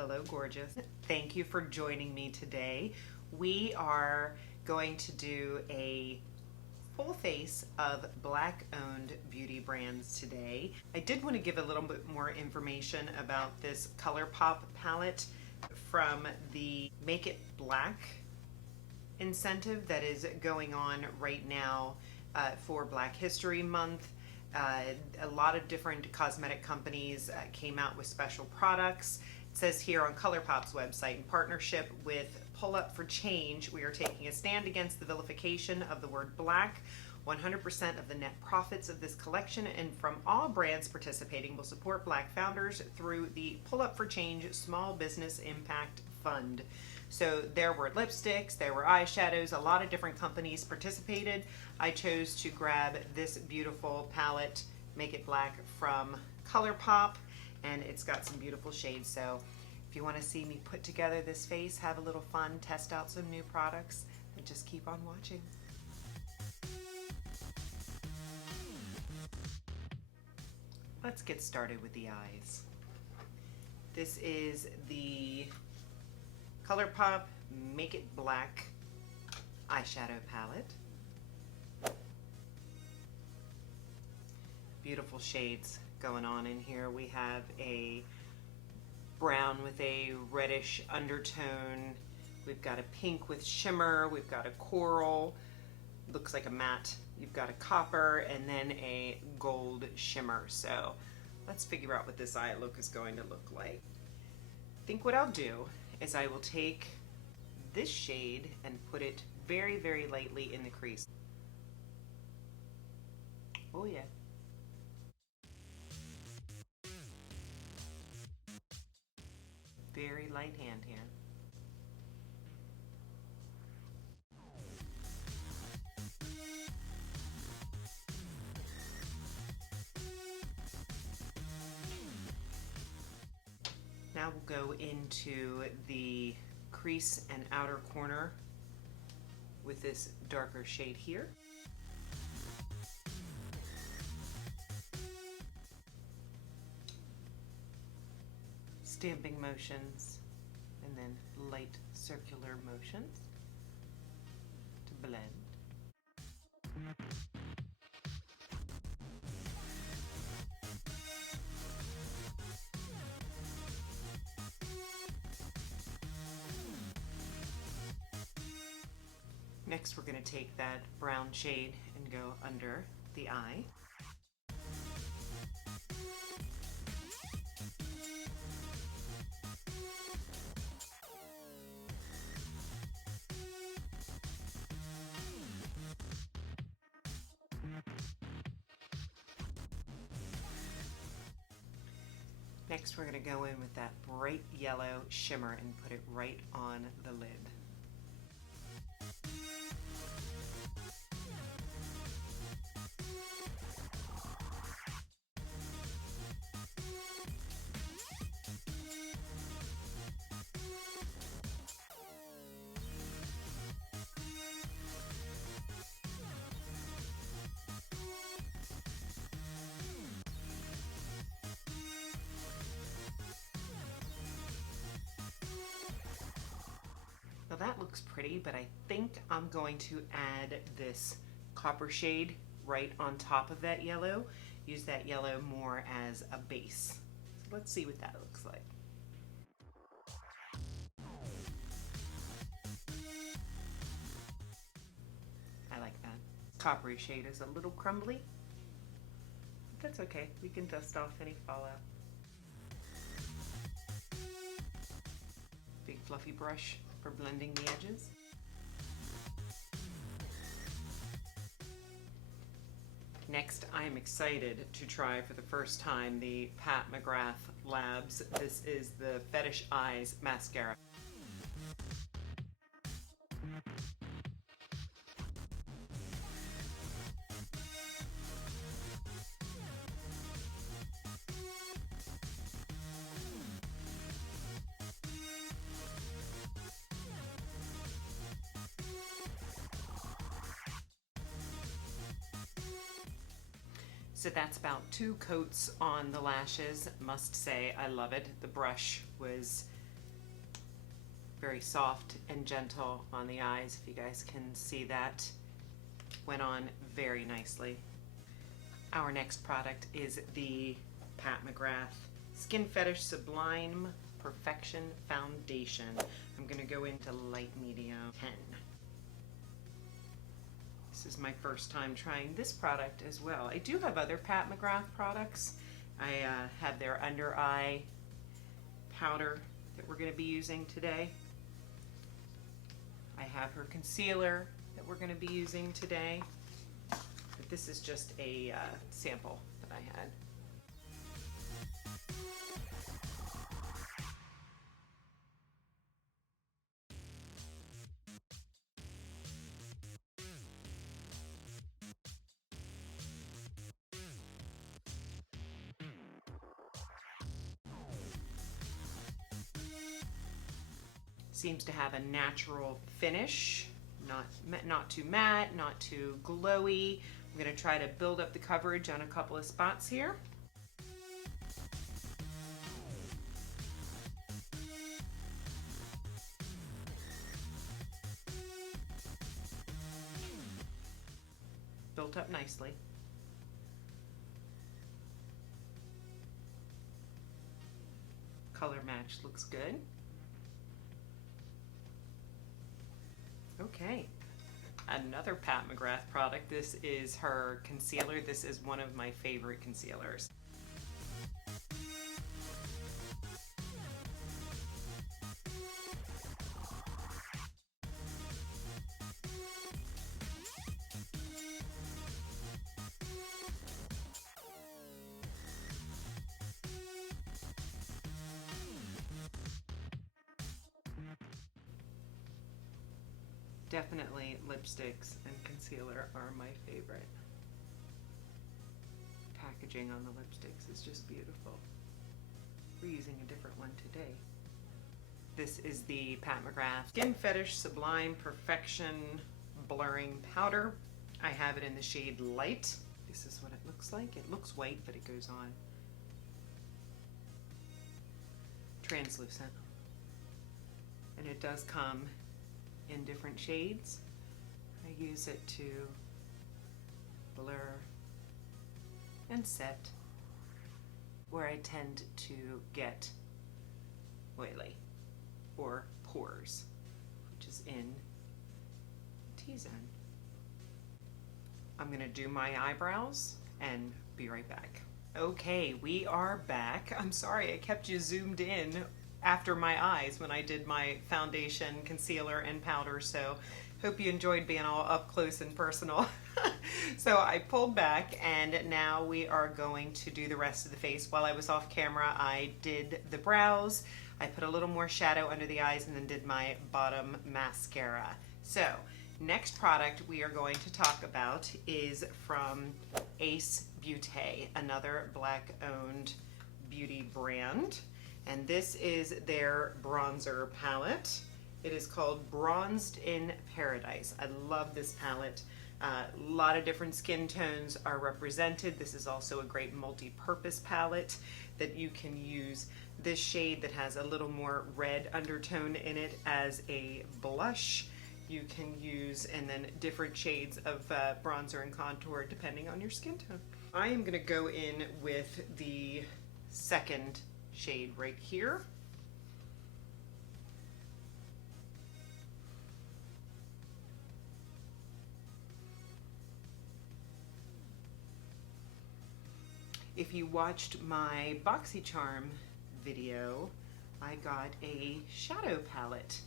Hello, gorgeous. Thank you for joining me today. We are going to do a full face of Black-owned beauty brands today. I did want to give a little bit more information about this Colourpop palette from the Make It Black incentive that is going on right now for Black History Month. A lot of different cosmetic companies came out with special products. It says here on Colourpop's website, in partnership with Pull Up for Change, we are taking a stand against the vilification of the word black. 100% of the net profits of this collection and from all brands participating will support Black founders through the Pull Up for Change Small Business Impact Fund. So there were lipsticks, there were eyeshadows, a lot of different companies participated. I chose to grab this beautiful palette, Make It Black, from Colourpop, and it's got some beautiful shades. So if you want to see me put together this face, have a little fun, test out some new products, and just keep on watching. Let's get started with the eyes. This is the Colourpop Make It Black eyeshadow palette. Beautiful shades going on in here. We have a brown with a reddish undertone. We've got a pink with shimmer. We've got a coral, looks like a matte. You've got a copper and then a gold shimmer. So let's figure out what this eye look is going to look like. I think what I'll do is I will take this shade and put it very, very lightly in the crease. Oh yeah. Very light hand here. Now we'll go into the crease and outer corner with this darker shade here. Stamping motions and then light circular motions to blend. Next, we're going to take that brown shade and go under the eye. Next, we're going to go in with that bright yellow shimmer and put it right on the lid. Now that looks pretty, but I think I'm going to add this copper shade right on top of that yellow. Use that yellow more as a base. So let's see what that looks like. I like that. Coppery shade is a little crumbly. That's okay. We can dust off any fallout. Big fluffy brush for blending the edges. Next, I am excited to try for the first time the Pat McGrath Labs. This is the Fetisheyes mascara. So that's about 2 coats on the lashes. Must say I love it. The brush was Very soft and gentle on the eyes. If you guys can see that, went on very nicely. Our next product is the Pat McGrath Skin Fetish Sublime Perfection Foundation. I'm going to go into light medium 10. This is my first time trying this product as well. I do have other Pat McGrath products. I have their under eye powder that we're going to be using today. I have her concealer that we're going to be using today. But this is just a sample that I had. Seems to have a natural finish, not too matte, not too glowy. I'm going to try to build up the coverage on a couple of spots here. Built up nicely. Color match looks good. Okay, another Pat McGrath product. This is her concealer. This is one of my favorite concealers. Definitely lipsticks and concealer are my favorite. Packaging on the lipsticks is just beautiful. We're using a different one today. This is the Pat McGrath Skin Fetish Sublime Perfection Blurring Powder. I have it in the shade Light. This is what it looks like. It looks white, but it goes on translucent. And it does come in different shades. I use it to blur and set where I tend to get oily or pores, which is in T-zone. I'm gonna do my eyebrows and be right back. Okay, we are back. I'm sorry I kept you zoomed in after my eyes when I did my foundation, concealer, and powder, so hope you enjoyed being all up close and personal. So I pulled back, and now we are going to do the rest of the face. While I was off camera, I did the brows, I put a little more shadow under the eyes, and then did my bottom mascara. So next product we are going to talk about is from Beaute, another Black-owned beauty brand. And this is their bronzer palette. It is called Bronzed in Paradise. I love this palette. A lot of different skin tones are represented. This is also a great multi-purpose palette that you can use. This shade that has a little more red undertone in it as a blush. You can use, and then different shades of bronzer and contour depending on your skin tone. I am gonna go in with the second shade right here. If you watched my BoxyCharm video, I got a shadow palette,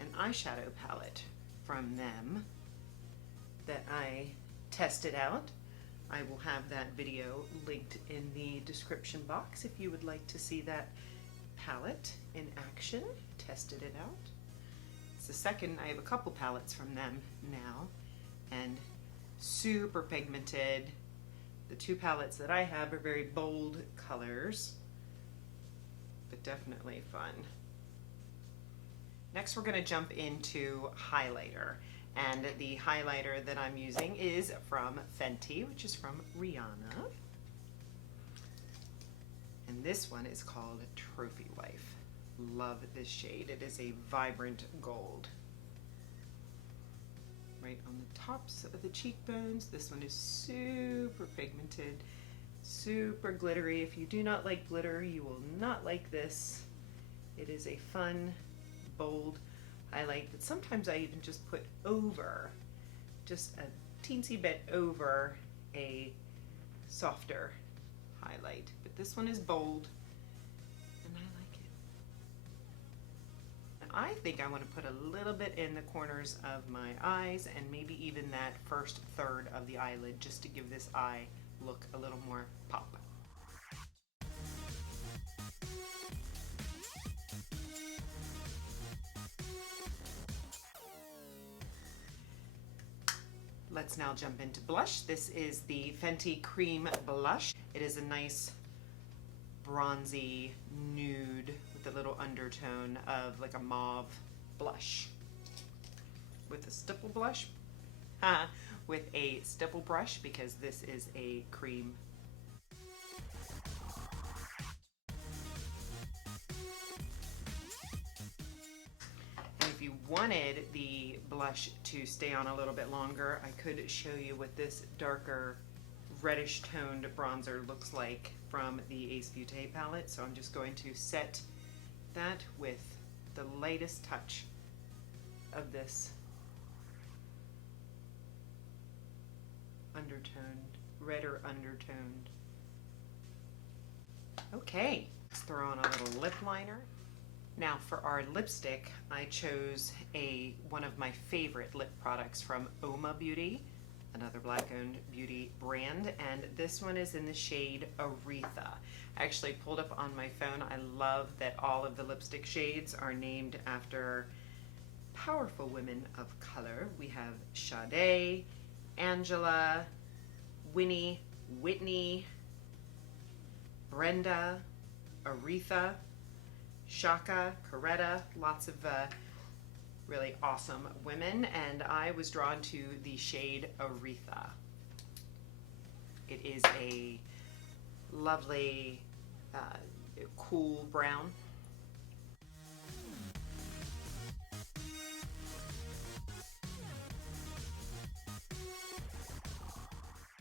an eyeshadow palette from them that I tested out. I will have that video linked in the description box if you would like to see that palette in action. Tested it out. It's the second. I have a couple palettes from them now, and super pigmented. The two palettes that I have are very bold colors, but definitely fun. Next, we're going to jump into highlighter. And the highlighter that I'm using is from Fenty, which is from Rihanna. And this one is called Trophy Wife. love this shade. It is a vibrant gold. Right on the tops of the cheekbones. This one is super pigmented, super glittery. If you do not like glitter, you will not like this. It is a fun, bold highlight that sometimes I even just put over, just a teensy bit over a softer highlight. But this one is bold, and I like it. And I think I want to put a little bit in the corners of my eyes and maybe even that first third of the eyelid, just to give this eye look a little more pop. Let's now jump into blush. This is the Fenty Cream Blush. It is a nice bronzy nude with a little undertone of like a mauve blush. With a stipple blush, with a stipple brush, because this is a cream. If you wanted the blush to stay on a little bit longer, I could show you what this darker reddish toned bronzer looks like from the Ace Beaute palette. So I'm just going to set that with the lightest touch of this undertoned, redder undertoned. Okay, let's throw on a little lip liner. Now for our lipstick, I chose one of my favorite lip products from Uoma Beauty, another black-owned beauty brand, and this one is in the shade Aretha. I actually pulled up on my phone. I love that all of the lipstick shades are named after powerful women of color. We have Sade, Angela, Winnie, Whitney, Brenda, Aretha, Shaka, Coretta, lots of really awesome women, and I was drawn to the shade Aretha. It is a lovely, cool brown.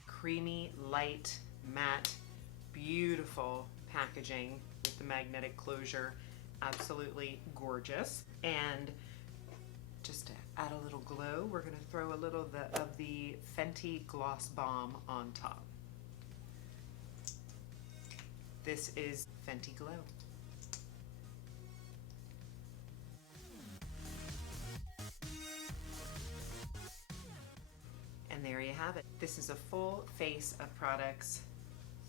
Creamy, light, matte, beautiful packaging with the magnetic closure. Absolutely gorgeous. And just to add a little glow, we're going to throw a little of the Fenty Gloss Bomb on top. This is Fenty Glow. And there you have it. This is a full face of products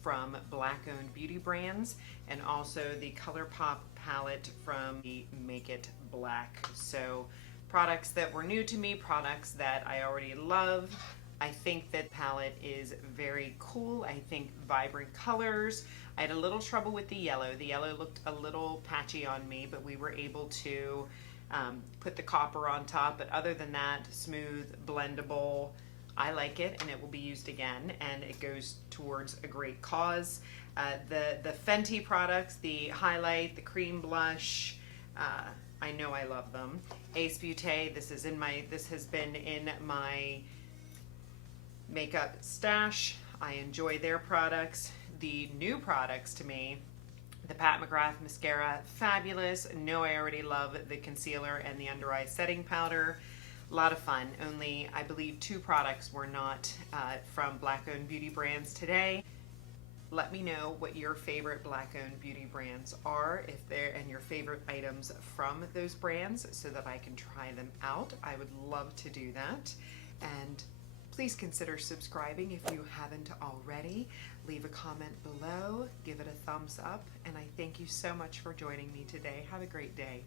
from black-owned beauty brands, and also the Colourpop palette from the Make It Black. So products that were new to me, products that I already love. I think that palette is very cool. I think vibrant colors. I had a little trouble with the yellow. The yellow looked a little patchy on me, but we were able to put the copper on top. But other than that, smooth, blendable. I like it, and it will be used again, and it goes towards a great cause. The Fenty products, the highlight, the cream blush, I know I love them. Ace Beaute, this has been in my makeup stash. I enjoy their products. The new products to me, the Pat McGrath mascara, fabulous. No, I already love the concealer and the under eye setting powder. A lot of fun. Only, I believe, 2 products were not from black-owned beauty brands today. Let me know what your favorite black-owned beauty brands are, and your favorite items from those brands, so that I can try them out. I would love to do that. And please consider subscribing if you haven't already. Leave a comment below, give it a thumbs up, and I thank you so much for joining me today. Have a great day.